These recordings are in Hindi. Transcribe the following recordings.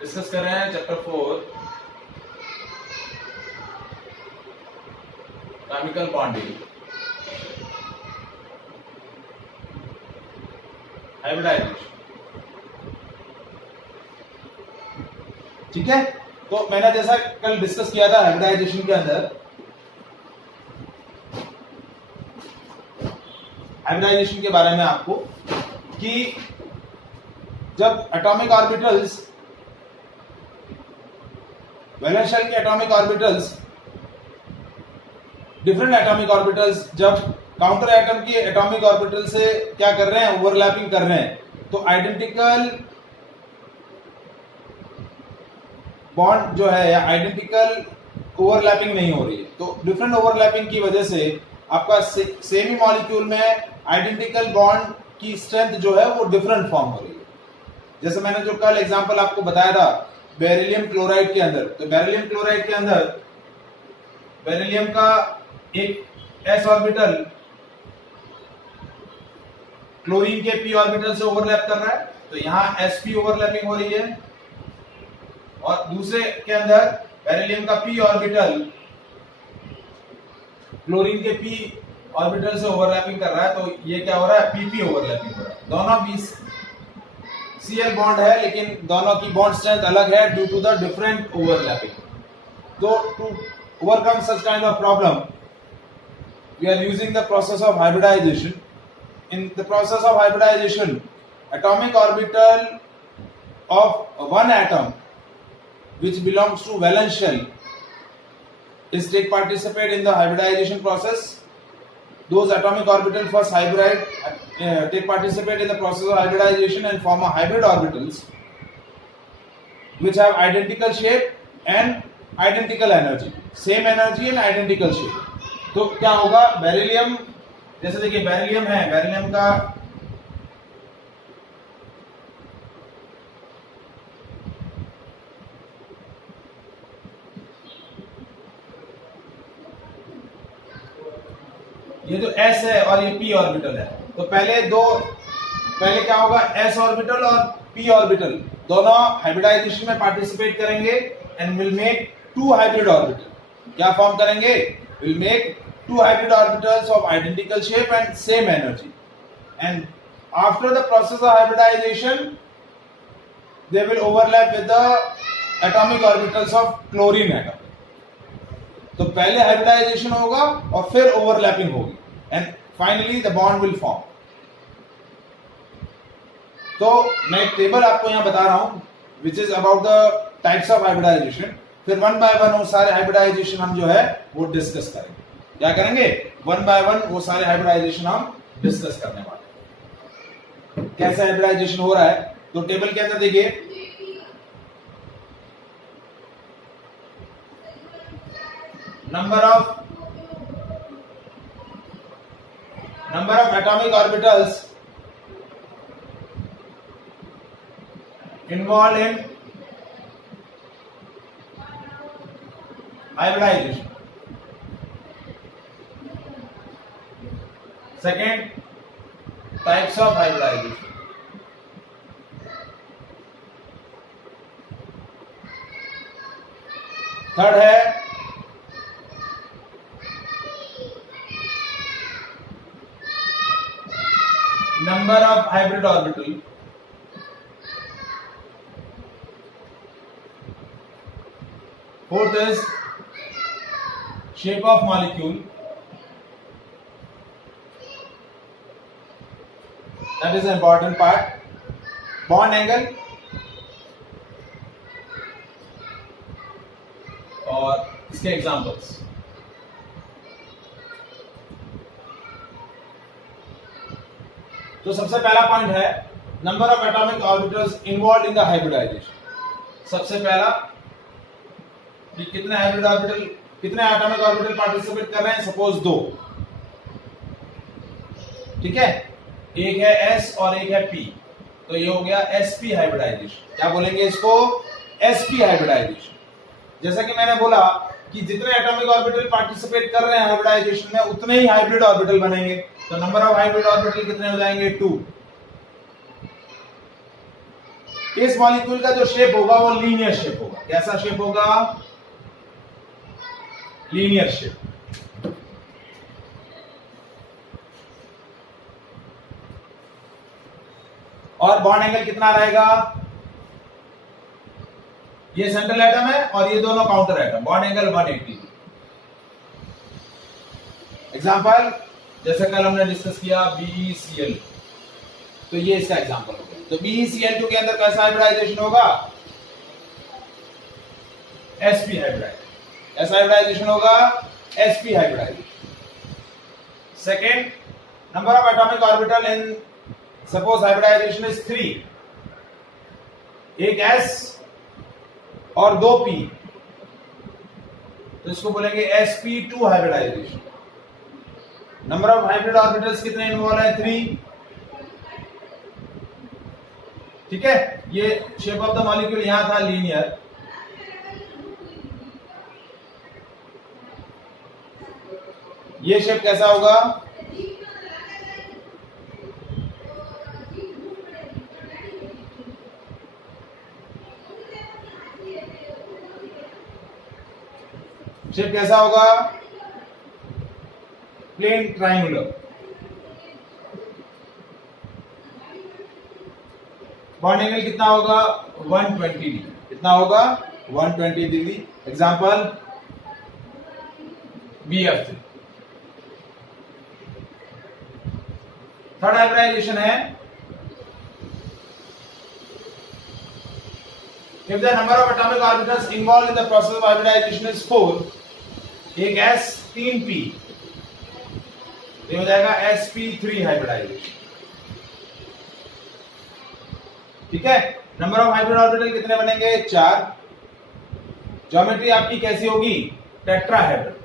डिस्कस कर रहे हैं चैप्टर 4 केमिकल बॉन्डिंग हाइब्रिडाइजेशन। ठीक है, तो मैंने जैसा कल डिस्कस किया था हाइब्रिडाइजेशन के अंदर, हाइब्रिडाइजेशन के बारे में आपको कि जब एटॉमिक ऑर्बिटल्स वैलेंस शेल के atomic orbitals different atomic orbitals जब काउंटर एटम के एटॉमिक ऑर्बिटल से क्या कर रहे हैं, ओवरलैपिंग कर रहे हैं, तो आइडेंटिकल बॉन्ड जो है या आइडेंटिकल ओवरलैपिंग नहीं हो रही है। तो डिफरेंट ओवरलैपिंग की वजह से आपका सेम ही मॉलिक्यूल में आइडेंटिकल बॉन्ड की स्ट्रेंथ जो है वो डिफरेंट फॉर्म हो रही है। जैसे मैंने जो कल एग्जांपल आपको बताया था बेरिलियम क्लोराइड के अंदर, तो बेरिलियम क्लोराइड के अंदर बेरिलियम का एक s ऑर्बिटल क्लोरीन के p ऑर्बिटल से ओवरलैप कर रहा है, तो यहां sp ओवरलैपिंग हो रही है, और दूसरे के अंदर बेरिलियम का p ऑर्बिटल क्लोरीन के p ऑर्बिटल से ओवरलैपिंग कर रहा है, तो ये क्या हो रहा है, pp ओवरलैपिंग हो रहा है। दोनों बीच Cl बॉन्ड है लेकिन दोनों की बॉन्ड स्ट्रेंथ अलग है due to the different overlapping. तो to overcome such kind of problem we are using the process of hybridization. In the process of hybridization, atomic orbital of one atom which belongs to valence shell is take participate in the hybridization process. Those atomic orbital first hybrid take participate in the process of hybridization and form a hybrid orbitals which have identical shape and identical energy, same energy and identical shape. तो क्या होगा, बेरिलियम जैसे देखिए बेरिलियम है, बेरिलियम का ये जो s है और ये p ऑर्बिटल है, तो पहले क्या होगा, s ऑर्बिटल और p ऑर्बिटल दोनों हाइब्रिडाइजेशन में पार्टिसिपेट करेंगे and will make two hybrid orbital. क्या फॉर्म करेंगे, will make two hybrid orbitals of identical shape and same energy, and after the process of hybridization they will overlap with the atomic orbitals of chlorine atom. तो पहले hybridization होगा और फिर overlapping होगी and finally the bond will form. तो मैं एक टेबल आपको यहां बता रहा हूं which is about the types of hybridization. फिर वन बाय वन वो सारे हाइब्रिडाइजेशन हम जो है वो डिस्कस करेंगे। क्या करेंगे, वन बाय वन वो सारे हाइब्रिडाइजेशन हम डिस्कस करने वाले हैं। कैसे हाइब्रिडाइजेशन हो रहा है, तो टेबल के अंदर देखिए number of atomic orbitals involve in hybridization. Second, types of hybridization. Third है number of hybrid orbital. Fourth is shape of molecule, that is an important part. Bond angle और इसके एग्जांपल्स। तो सबसे पहला पॉइंट है number of atomic orbitals involve in the hybridization. सबसे पहला कि कितने हाइब्रिड ऑर्बिटल, कितने एटॉमिक ऑर्बिटल पार्टिसिपेट कर रहे हैं, सपोज 2, ठीक है, एक है s और एक है p, तो ये हो गया sp हाइब्रिडाइजेशन। क्या बोलेंगे इसको, sp हाइब्रिडाइजेशन। जैसा कि मैंने बोला कि जितने एटॉमिक ऑर्बिटल पार्टिसिपेट कर रहे हैं हाइब्रिडाइजेशन में उतने ही हाइब्रिड ऑर्बिटल बनेंगे, तो नंबर ऑफ हाइब्रिड ऑर्बिटल कितने हो जाएंगे, 2। इस मॉलिक्यूल का जो शेप होगा वो लीनियर शेप होगा। कैसा शेप होगा? Linear shape. और बॉन्ड एंगल कितना रहेगा? ये सेंट्रल एटम है और ये दोनों counter atom, bond angle 180। Example जैसे कल हमने डिस्कस किया BeCl, तो ये इसका एग्जांपल हो गया। तो BeCl2 के अंदर कैसा हाइब्रिडाइजेशन होगा? sp hybridization. ऐसा हाइब्रिडाइजेशन होगा sp hybridization. Second, number of atomic orbital in suppose hybridization is 3, एक s और 2 p, तो इसको बोलेंगे sp2 hybridization. Number of hybrid orbitals कितने इन्वॉल्व है? 3। ठीक है, ये शेप ऑफ द मॉलिक्यूल यहां था लीनियर, ये शेप कैसा होगा? शेप कैसा होगा? Plane triangular. बॉन्ड एंगल कितना होगा? 120 डिग्री। कितना होगा? 120 degree. Example BF3। Third hybridization है if the number of atomic orbitals involved in the process of hybridization is 4, एक s 3p, ये हो जाएगा sp3 हाइब्रिडाइजेशन। ठीक है, नंबर ऑफ हाइब्रिड ऑर्बिटल कितने बनेंगे? 4। ज्योमेट्री आपकी कैसी होगी? टेट्राहेड्रल।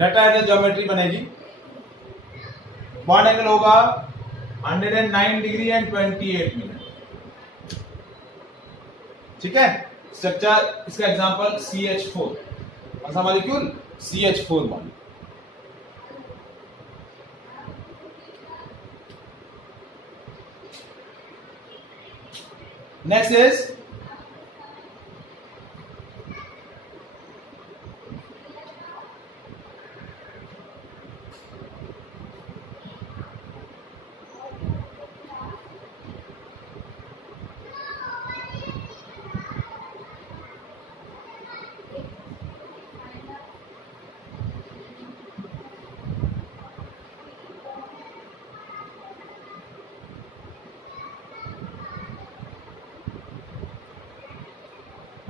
टेट्राहेड्रल ज्योमेट्री बनेगी। बॉन्ड एंगल होगा 109 डिग्री एंड 28 मिनट। ठीक है, स्ट्रक्चर इसका एग्जांपल CH4। कौन सा molecule? CH4 molecule. Next is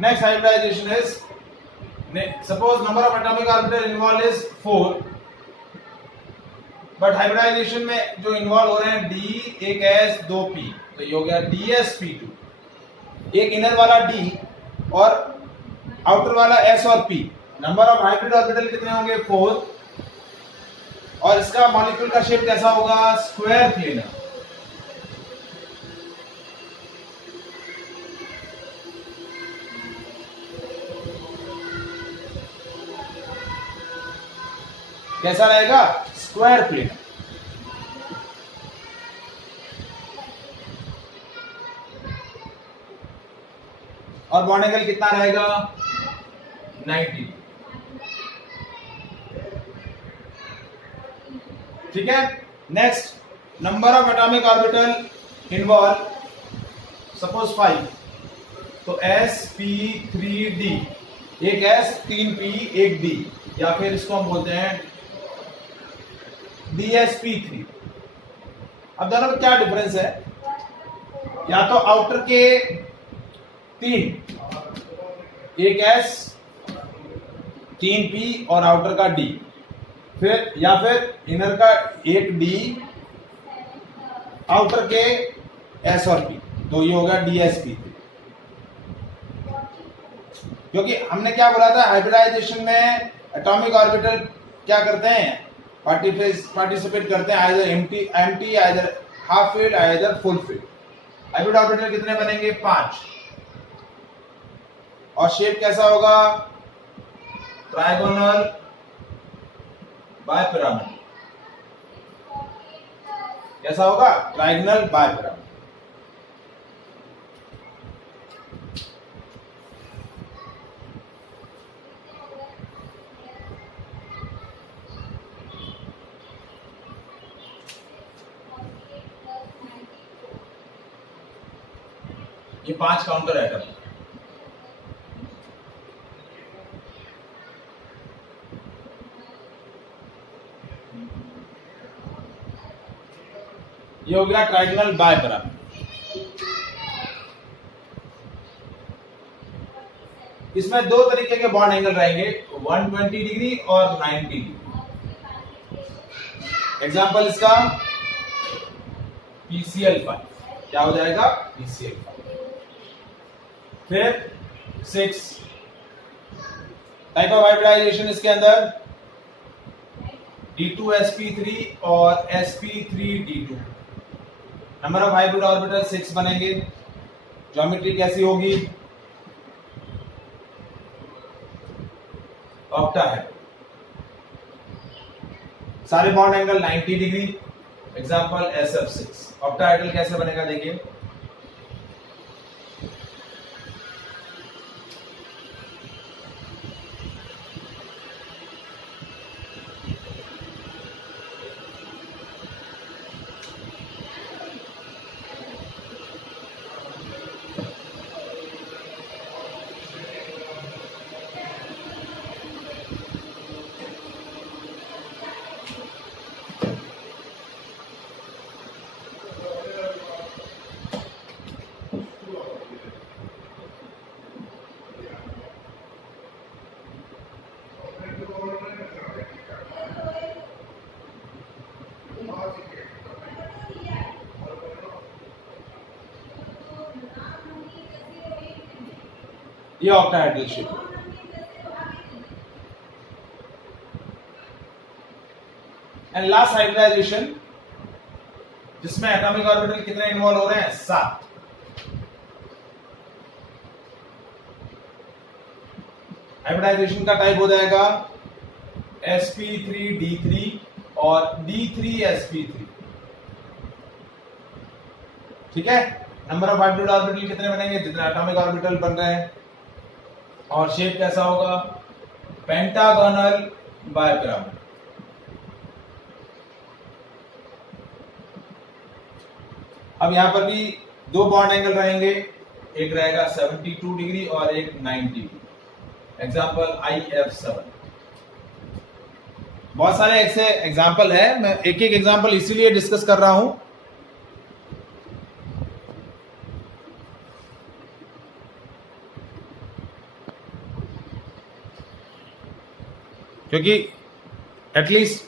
next hybridization is, suppose number of atomic orbital involved is 4, but hybridization में जो इन्वॉल्व हो रहे हैं D, एक S, 2 P, तो ये हो गया DsP2। एक इनर वाला D और आउटर वाला S और P। Number of hybrid orbital कितने होंगे? 4। और इसका मॉलिक्यूल का शेप कैसा होगा? Square planar. कैसा रहेगा? Square planar. और बॉन्ड एंगल कितना रहेगा? 90। ठीक है, next, number of atomic orbital involve suppose 5, तो sp3d, एक s 3p एक d, या फिर इसको हम बोलते हैं dsp3। अब दोनों में क्या डिफरेंस है? या तो आउटर के 3, एक s 3p और आउटर का d, फिर या फिर इनर का एक d, आउटर के s और p, तो ये होगा dsp3। क्योंकि हमने क्या बोला था, हाइब्रिडाइजेशन में एटॉमिक ऑर्बिटल क्या करते हैं, पार्टिसिपेट करते हैं either empty either half field either full field. Hybrid orbital कितने बनेंगे, 5। और शेप कैसा होगा, ट्राइगोनल बायपिरामिड। कैसा होगा, ट्राइगोनल बायपिरामिड। ये 5 काउंटर एटम। ये हो गया ट्राइगोनल बायपिरामिड। इसमें 2 तरीके के बॉन्ड एंगल रहेंगे, 120 डिग्री और 90 डिग्री। एग्जांपल इसका PCl5, क्या हो जाएगा, PCl5। फिर 6 टाइप ऑफ हाइब्रिडाइजेशन इसके अंदर D2sp3 और sp3d2। Number of hybrid orbital 6 बनेंगे। ज्योमेट्री कैसी होगी, ऑक्टाहेड्रल। सारे bond angle 90 degree. Example SF6। Octahedral कैसे बनेगा देखिए, ये octahedral shape. And last hybridization, जिसमें एटॉमिक ऑर्बिटल कितने इन्वॉल्व हो रहे हैं, 7। हाइब्रिडाइजेशन का टाइप हो जाएगा sp3d3 और d3sp3। ठीक है, नंबर ऑफ हाइब्रिड ऑर्बिटल कितने बनेंगे, जितने एटॉमिक ऑर्बिटल बन रहे हैं। और शेप कैसा होगा, पेंटागोनल बायपिरामिड। अब यहां पर भी 2 बॉन्ड एंगल रहेंगे, एक रहेगा 72 डिग्री और एक 90 डिग्री। Example IF7। बहुत सारे ऐसे एग्जांपल है, मैं एक एक एग्जांपल इसीलिए डिस्कस कर रहा हूं क्योंकि एटलीस्ट।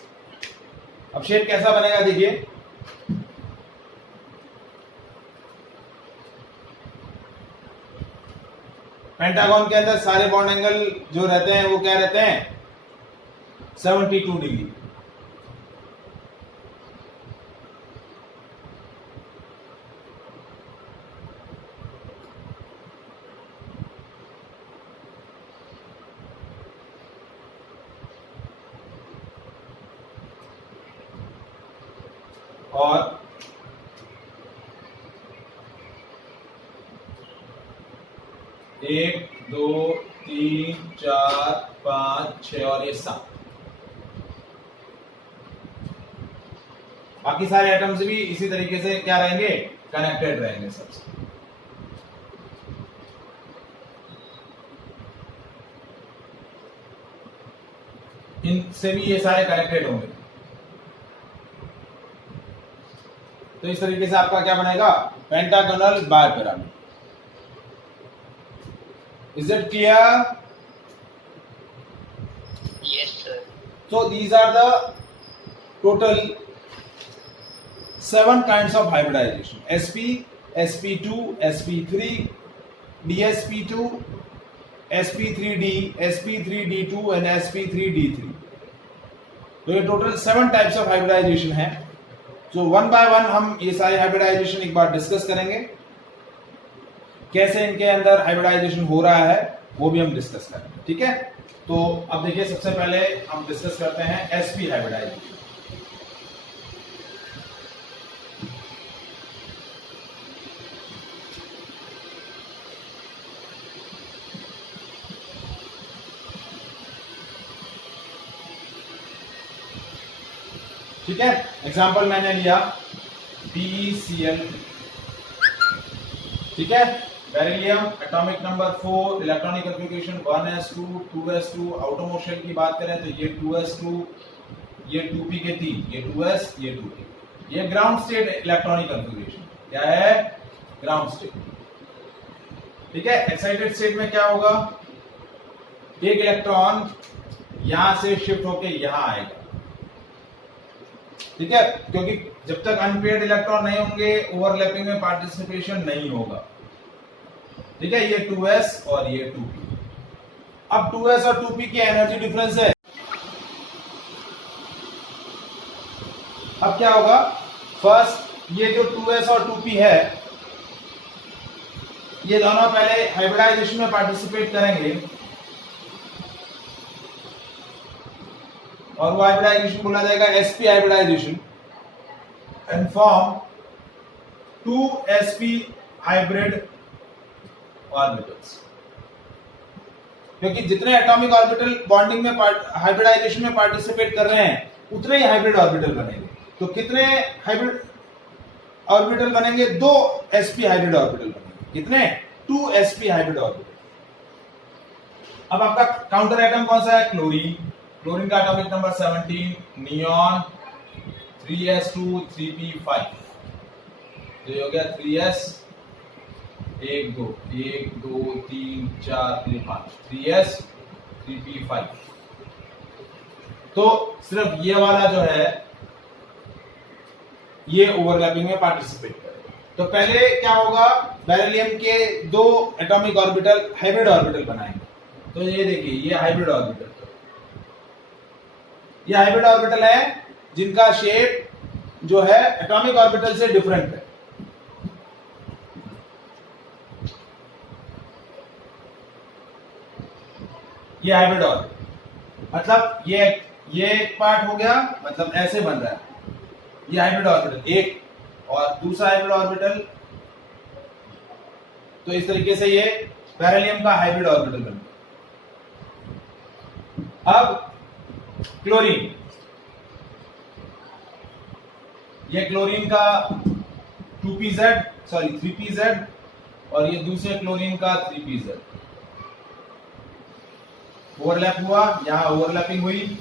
अब शेप कैसा बनेगा देखिए, पेंटागन के अंदर सारे बॉन्ड एंगल जो रहते हैं वो क्या रहते हैं, 72 डिग्री। और एक 2 3 4 5 6 और ये 7। बाकी सारे एटम्स भी इसी तरीके से क्या रहेंगे, कनेक्टेड रहेंगे सबसे। इनसे भी ये सारे कनेक्टेड होंगे। तो इस तरीके से आपका क्या बनेगा, pentagonal बायपिरामिड। Is it clear? Yes, sir. So these are the total 7 kinds of hybridization: SP, SP2, SP3, DSP2, sp3d, sp3d2 and sp3d3। तो ये टोटल 7 टाइप्स ऑफ हाइब्रिडाइजेशन है। तो वन बाय वन हम ये सारे हाइब्रिडाइजेशन एक बार डिस्कस करेंगे, कैसे इनके अंदर हाइब्रिडाइजेशन हो रहा है वो भी हम डिस्कस करेंगे, ठीक है। तो अब देखिए, सबसे पहले हम डिस्कस करते हैं sp हाइब्रिडाइजेशन। ठीक है, एग्जांपल मैंने लिया PeCl, ठीक है। Beryllium atomic number 4, electronic configuration 1s2 2s2। Outer motion की बात करें तो ये 2s2, ये 2p के 3, ये 2s, ये 2p। ये ग्राउंड स्टेट इलेक्ट्रॉनिक कॉन्फ़िगरेशन क्या है, ग्राउंड स्टेट। ठीक है, एक्साइटेड स्टेट में क्या होगा, एक इलेक्ट्रॉन यहां से शिफ्ट होके यहां आएगा, ठीक है, क्योंकि जब तक अनपेयर्ड इलेक्ट्रॉन नहीं होंगे ओवरलैपिंग में पार्टिसिपेशन नहीं होगा, ठीक है। ये 2s और ये 2p। अब 2s और 2p की एनर्जी डिफरेंस है। अब क्या होगा, फर्स्ट ये जो 2s और 2p है, ये दोनों पहले हाइब्रिडाइजेशन में पार्टिसिपेट करेंगे, और वो हाइब्रिडाइजेशन बोला जाएगा sp hybridization, and form 2sp hybrid orbitals. क्योंकि जितने एटॉमिक ऑर्बिटल बॉन्डिंग में हाइब्रिडाइजेशन में पार्टिसिपेट कर रहे हैं उतने ही हाइब्रिड ऑर्बिटल बनेंगे। तो कितने हाइब्रिड ऑर्बिटल बनेंगे, 2 sp हाइब्रिड ऑर्बिटल बनेंगे। कितने, 2 sp हाइब्रिड ऑर्बिटल। अब आपका काउंटर एटम कौन सा है, क्लोरीन। क्लोरीन का atomic number 17, neon 3s2 3p5। तो ये हो गया 3s, 1 2 1 2 3 4 5, 3s 3p5। तो सिर्फ ये वाला जो है ये ओवरलैपिंग में पार्टिसिपेट करेगा। तो पहले क्या होगा, बेरिलियम के 2 एटॉमिक ऑर्बिटल हाइब्रिड ऑर्बिटल बनाएंगे। तो ये देखिए, ये हाइब्रिड ऑर्बिटल, ये हाइब्रिड ऑर्बिटल है जिनका शेप जो है एटॉमिक ऑर्बिटल से डिफरेंट है। ये हाइब्रिड ऑर्बिटल, मतलब ये एक पार्ट हो गया, मतलब ऐसे बन रहा है। ये हाइब्रिड ऑर्बिटल एक, और दूसरा हाइब्रिड ऑर्बिटल। तो इस तरीके से ये बेरिलियम का हाइब्रिड ऑर्बिटल बन गया। अब क्लोरीन, ये क्लोरीन का 3pz, और ये दूसरे क्लोरीन का 3pz। ओवरलैप हुआ, यहां ओवरलैपिंग हुई,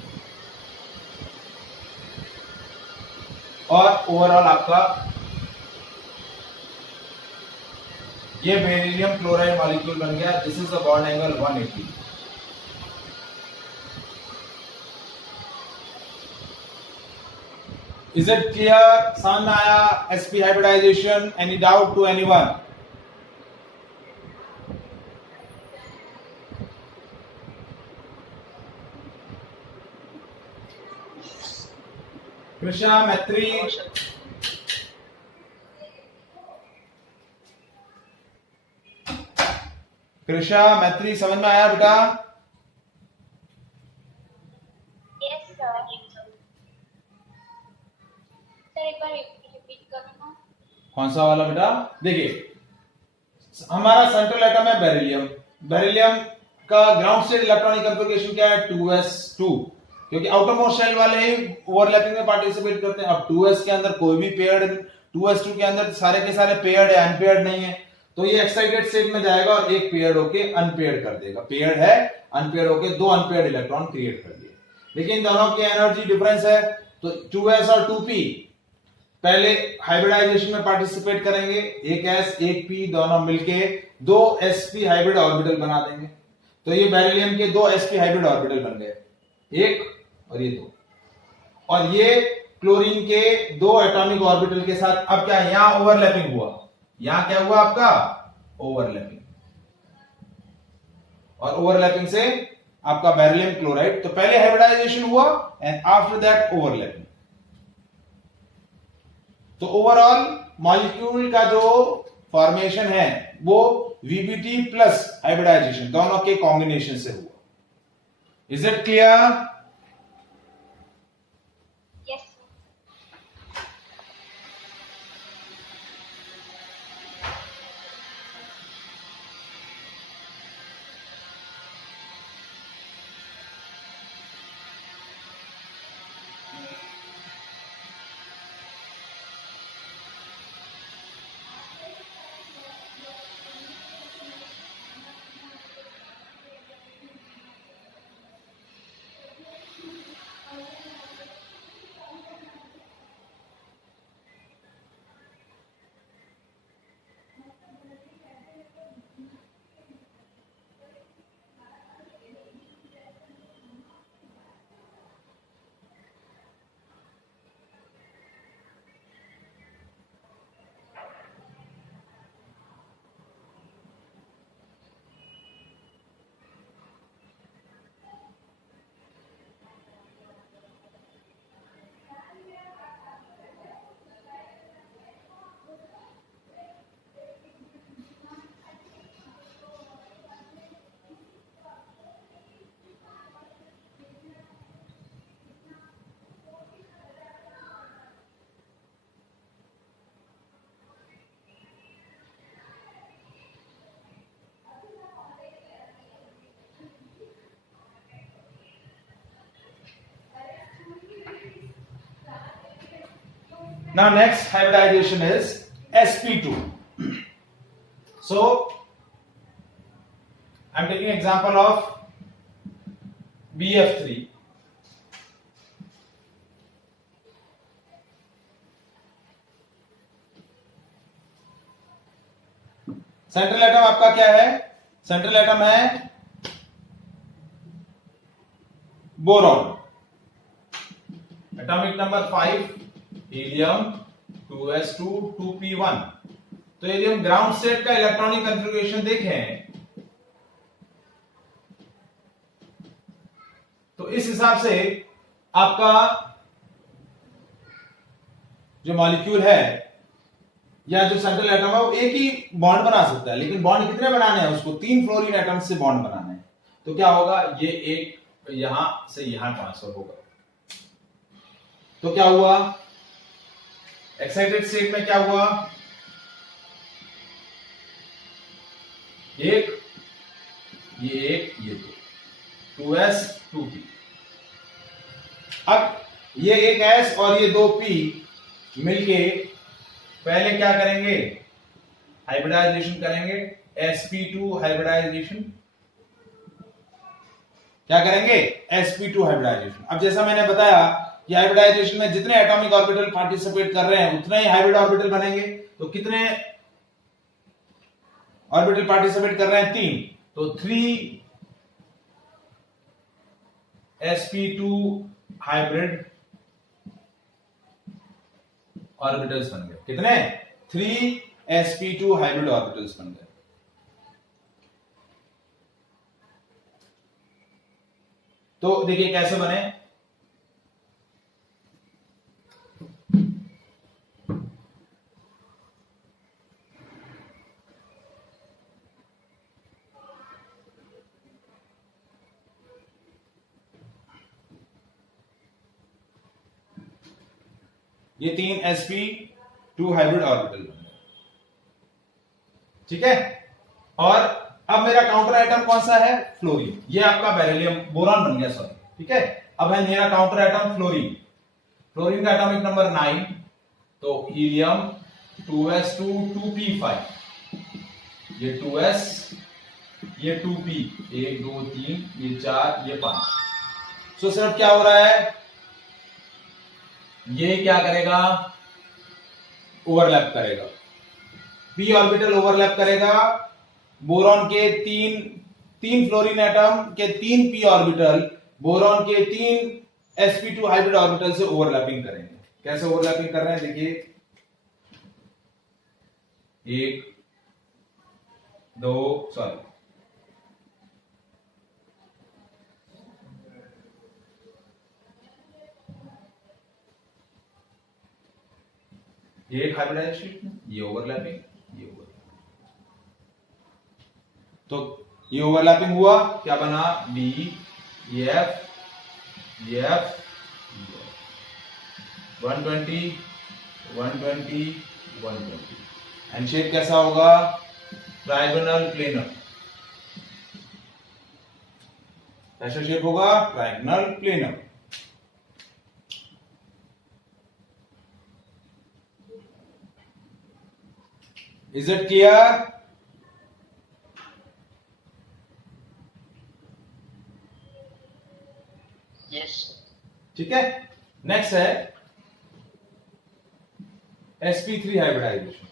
और ओवरऑल आपका ये बेरिलियम क्लोराइड मॉलिक्यूल बन गया। This is the bond angle 180। Is it clear? समझ में आया sp hybridization? Any doubt to anyone? Krishna मैत्री, कृष्णा मैत्री समझ में आया बेटा? कौन सा वाला बेटा? देखिए, हमारा सेंट्रल एटम है बेरिलियम। बेरिलियम का ग्राउंड स्टेट इलेक्ट्रॉनिक कॉन्फ़िगरेशन क्या है, 2s2, क्योंकि आउटर मोस्ट शेल वाले ही ओवरलैपिंग में पार्टिसिपेट करते हैं। अब 2s के अंदर कोई भी पेयर्ड, 2s2 के अंदर सारे के सारे पेयर्ड है, अनपेयर्ड नहीं है। तो ये एक्साइटेड स्टेट में जाएगा और एक पेयर्ड होके अनपेयर्ड कर देगा। पेयर्ड है, अनपेयर्ड होके 2 अनपेयर्ड इलेक्ट्रॉन क्रिएट कर दिए। लेकिन दोनों की एनर्जी डिफरेंस है। तो 2s और 2p पहले हाइब्रिडाइजेशन में पार्टिसिपेट करेंगे, एक s एक p दोनों मिलके 2 sp हाइब्रिड ऑर्बिटल बना देंगे। तो ये बेरिलियम के 2 sp हाइब्रिड ऑर्बिटल बन गए, एक और ये 2। और ये क्लोरीन के 2 एटॉमिक ऑर्बिटल के साथ अब क्या, यहां ओवरलैपिंग हुआ, यहां क्या हुआ आपका ओवरलैपिंग। और ओवरलैपिंग से आपका बेरिलियम क्लोराइड। तो पहले हाइब्रिडाइजेशन हुआ एंड आफ्टर दैट ओवरलैपिंग। तो ओवरऑल मॉलिक्यूल का जो फॉर्मेशन है वो VBT प्लस हाइब्रिडाइजेशन दोनों के कॉम्बिनेशन से हुआ। Is it clear? Yes. Now next hybridization is sp2. So I'm taking example of BF3. Central atom आपका क्या है? सेंट्रल एटम है boron. Atomic number 5 helium 2s2 2p1। तो यदि हम ग्राउंड स्टेट का इलेक्ट्रॉनिक कॉन्फ़िगरेशन देखें तो इस हिसाब से आपका जो मॉलिक्यूल है या जो सेंट्रल एटम है वो एक ही बॉन्ड बना सकता है, लेकिन बॉन्ड कितने बनाने हैं? उसको 3 फ्लोरीन एटम से बॉन्ड बनाना है। तो क्या होगा? ये एक यहां से यहां ट्रांसफर होगा। तो क्या हुआ? एक्साइटेड स्टेट में क्या हुआ? एक, ये दो, 2s 2p। अब ये एक s और ये 2p मिलके पहले क्या करेंगे? हाइब्रिडाइजेशन करेंगे। sp2 हाइब्रिडाइजेशन क्या करेंगे? sp2 hybridisation. अब जैसा मैंने बताया कि हाइब्रिडाइजेशन में जितने एटॉमिक ऑर्बिटल पार्टिसिपेट कर रहे हैं उतने ही हाइब्रिड ऑर्बिटल बनेंगे। तो कितने ऑर्बिटल पार्टिसिपेट कर रहे हैं? 3। तो 3 sp2 हाइब्रिड ऑर्बिटल्स बन गए। कितने? 3 sp2 हाइब्रिड ऑर्बिटल्स बन गए। तो देखिए कैसे बने। ये 3 sp2 हाइब्रिड ऑर्बिटल बन गए। ठीक है। और अब मेरा काउंटर आइटम कौन सा है? फ्लोरीन। ये आपका बेरिलियम बोरॉन बन गया, सॉरी। ठीक है। अब है मेरा काउंटर आइटम फ्लोरीन। फ्लोरीन का एटॉमिक नंबर 9। तो हीलियम 2s2 2p5, ये 2s, ये 2p, 1 2 3, ये 4, ये 5। सो सिर्फ क्या हो रहा है? ये क्या करेगा? ओवरलैप करेगा। p ऑर्बिटल ओवरलैप करेगा। बोरॉन के तीन फ्लोरीन एटम के 3 p ऑर्बिटल बोरॉन के 3 sp2 हाइब्रिड ऑर्बिटल से ओवरलैपिंग करेंगे। कैसे ओवरलैपिंग कर रहे हैं? देखिए 1 2 सॉरी ये एक हाइब्रिडाइजेशन, ये ओवरलैपिंग, ये ओवरलैपिंग। तो ये ओवरलैपिंग हुआ, क्या बना? B F F 120 120 120। And shape कैसा होगा? Trigonal planar. कैसा शेप होगा? Trigonal planar. Is it clear? Yes. ठीक है। नेक्स्ट है sp3 हाइब्रिडाइजेशन।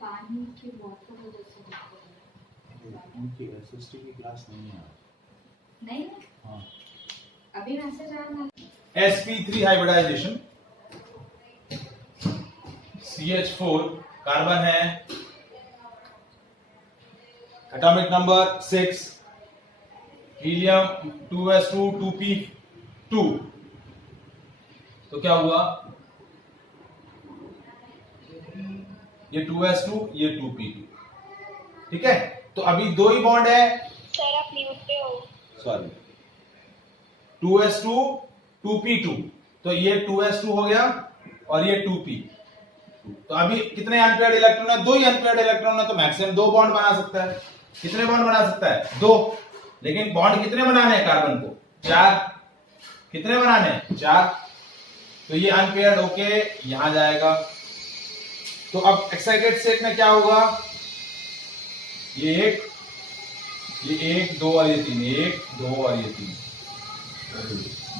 पानी की बोतल जैसे दिखते हैं। उनकी एसएसटी की क्लास नहीं है। नहीं हाँ, अभी मैसेज आया ना। sp3 हाइब्रिडाइजेशन, CH4 कार्बन है, atomic number 6, helium 2s2 2p2। तो क्या हुआ? ये 2s2, ये 2p2। ठीक है, तो अभी दो ही बॉन्ड है। सर आप म्यूट पे हो। सॉरी, 2s2 2p2, तो ये 2s2 हो गया और ये 2p। तो अभी कितने अनपेयर्ड इलेक्ट्रॉन है? दो ही अनपेयर्ड इलेक्ट्रॉन है, तो मैक्सिमम दो बॉन्ड बना सकता है। कितने बॉन्ड बना सकता है? दो। लेकिन बॉन्ड कितने बनाने हैं कार्बन को? 4। कितने बनाने हैं? 4। तो ये अनपेयर्ड होके यहां जाएगा। तो अब एक्साइटेड स्टेट में क्या होगा? ये एक 2 और ये 3, 1 2 और ये 3,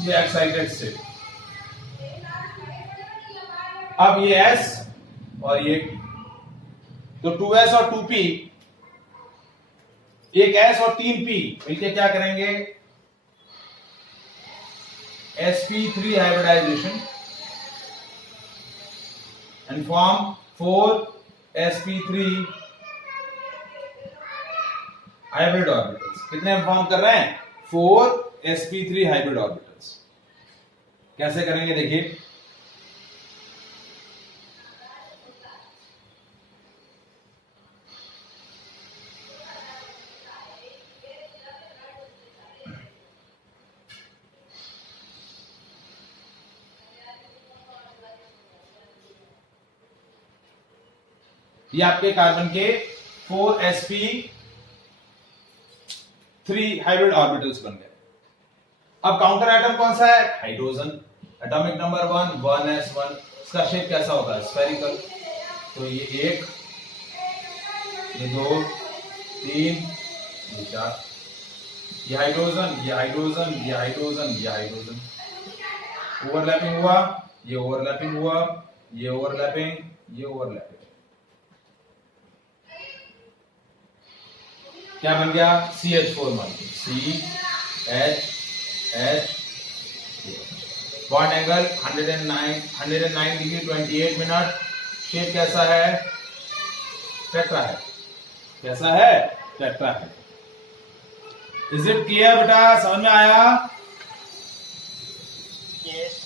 ये एक्साइटेड स्टेट। अब ये S और ये P, तो 2s और 2p, एक S और 3p मिलके क्या करेंगे? sp3 hybridisation and form 4sp3 hybrid orbitals. कितने हम फॉर्म कर रहे हैं? 4sp3 hybrid orbitals. कैसे करेंगे देखिए। ये आपके कार्बन के 4sp3 हाइब्रिड ऑर्बिटल्स बन गए। अब काउंटर एटम कौन सा है? हाइड्रोजन। Atomic number 1 1s1। इसका शेप कैसा होगा? स्फेरिकल। तो ये 1, ये 2, 3, ये 4। ये हाइड्रोजन, ये हाइड्रोजन, ये हाइड्रोजन, ये हाइड्रोजन। ओवरलैपिंग हुआ, ये ओवरलैपिंग हुआ, ये ओवरलैपिंग, ये ओवरलैपिंग। क्या बन गया? CH4 बन गया। CH bond angle 109 degree 28 minute. Shape कैसा है? टेट्रा है। कैसा है? टेट्रा है। इज इट क्लियर बेटा? समझ में आया? यस।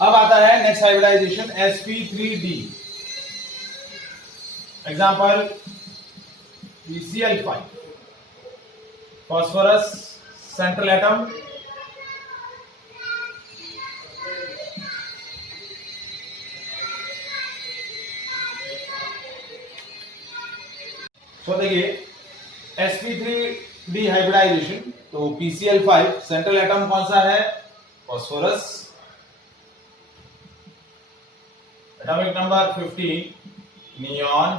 अब आता है next hybridization sp3d। Example Cl5, phosphorus central atom, तो देखिए sp3d हाइब्रिडाइजेशन, तो PCl5 सेंट्रल एटम कौन सा है? Phosphorus. Atomic number 15, neon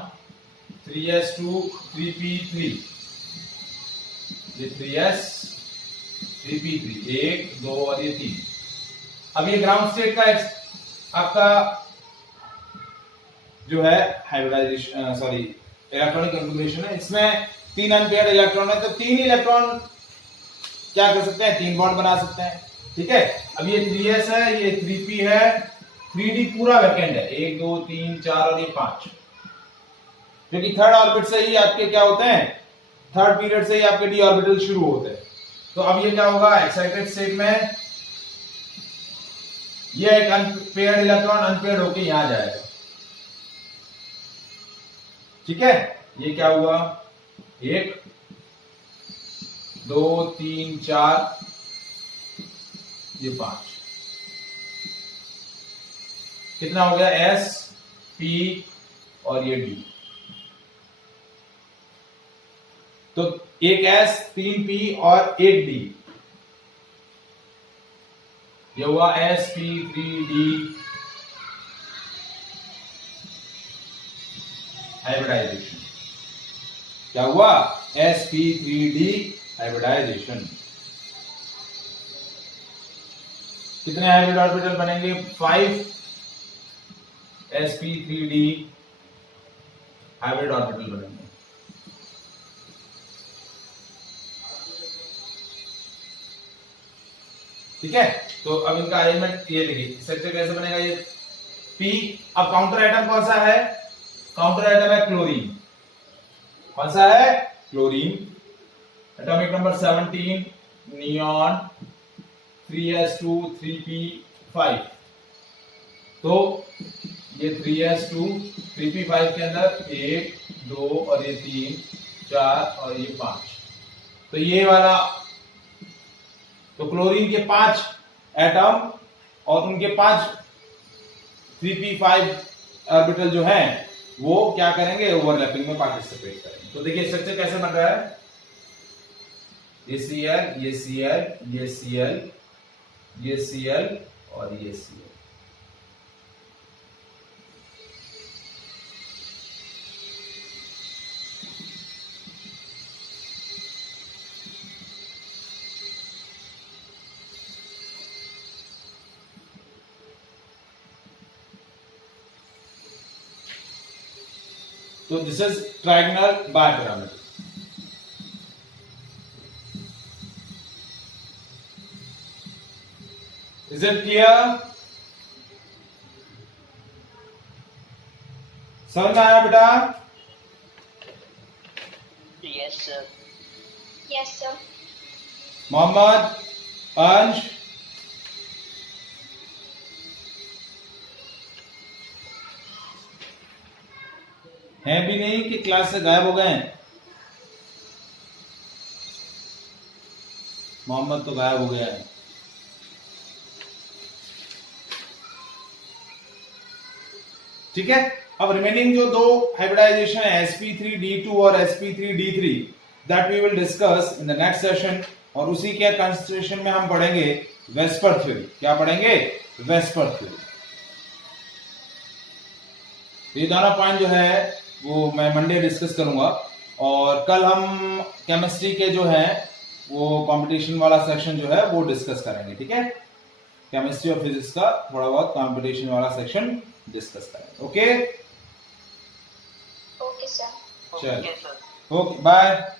3s2 3p3, ये 3s 3p3, 1 2 और ये 3। अब ये ग्राउंड स्टेट का आपका जो है हाइब्रिडाइजेशन, सॉरी इलेक्ट्रॉनिक कॉन्फ़िगरेशन है। इसमें 3 अनपेयर्ड इलेक्ट्रॉन है, तो 3 इलेक्ट्रॉन क्या कर सकते हैं? 3 बॉन्ड बना सकते हैं। ठीक है। अब ये 3s है, ये 3p है, 3d पूरा वैकेंट है, 1 2 3 4 और ये 5, क्योंकि थर्ड ऑर्बिट से ही आपके क्या होते हैं? थर्ड पीरियड से ही आपके डी ऑर्बिटल शुरू होते हैं। तो अब ये क्या होगा? एक्साइटेड स्टेट में ये एक अनपेयर्ड इलेक्ट्रॉन अनपेयर्ड होके यहां जाएगा। ठीक है, ये क्या हुआ, 1 2 3 4, ये 5, कितना हो गया, S P और ये D। तो एक S 3 P और 1 D, ये हुआ sp3d हाइब्रिडाइजेशन। क्या हुआ, sp3d हाइब्रिडाइजेशन। कितने हाइब्रिड ऑर्बिटल बनेंगे, 5 sp3d हाइब्रिड ऑर्बिटल बनेंगे। ठीक है, तो अब इनका अरेंजमेंट ये देखिए, स्ट्रक्चर कैसे बनेगा, ये P। अब काउंटर आइटम कौन सा है, काउंटर आइटम है क्लोरीन। कौन सा है, chlorine. Atomic number 17, neon, 3s2 3p5। तो ये 3s2 3p5 के अंदर 1 2 और ये 3 4 और ये 5। तो ये वाला, तो क्लोरीन के 5 एटम और उनके 5 3p5 ऑर्बिटल जो हैं वो क्या करेंगे, ओवरलैपिंग में पार्टिसिपेट करेंगे। तो देखिए स्ट्रक्चर कैसे बन रहा है, ये Cl, ये Cl, ये Cl, ये Cl और ये Cl। So this is trigonal bipyramid. Is it clear? समझ में आया बेटा? Yes, sir. Yes, sir. Mohammad, अंश, हैं भी नहीं कि क्लास से गायब हो गए हैं? मोहम्मद तो गायब हो गया है। ठीक है, अब रिमेनिंग जो दो हाइब्रिडाइजेशन है sp3d2 और sp3d3 that we will discuss in the next session. और उसी के कंसिडरेशन में हम पढ़ेंगे वेस्पर थ्योरी। क्या पढ़ेंगे, वेस्पर थ्योरी। ये दोनों पॉइंट जो है वो मैं मंडे डिस्कस करूंगा। और कल हम केमिस्ट्री के जो है वो कंपटीशन वाला सेक्शन जो है वो डिस्कस करेंगे। ठीक है, केमिस्ट्री और फिजिक्स का थोड़ा बहुत कंपटीशन वाला सेक्शन डिस्कस करेंगे। Okay, Okay, sir. चल, Okay, sir. Okay, bye.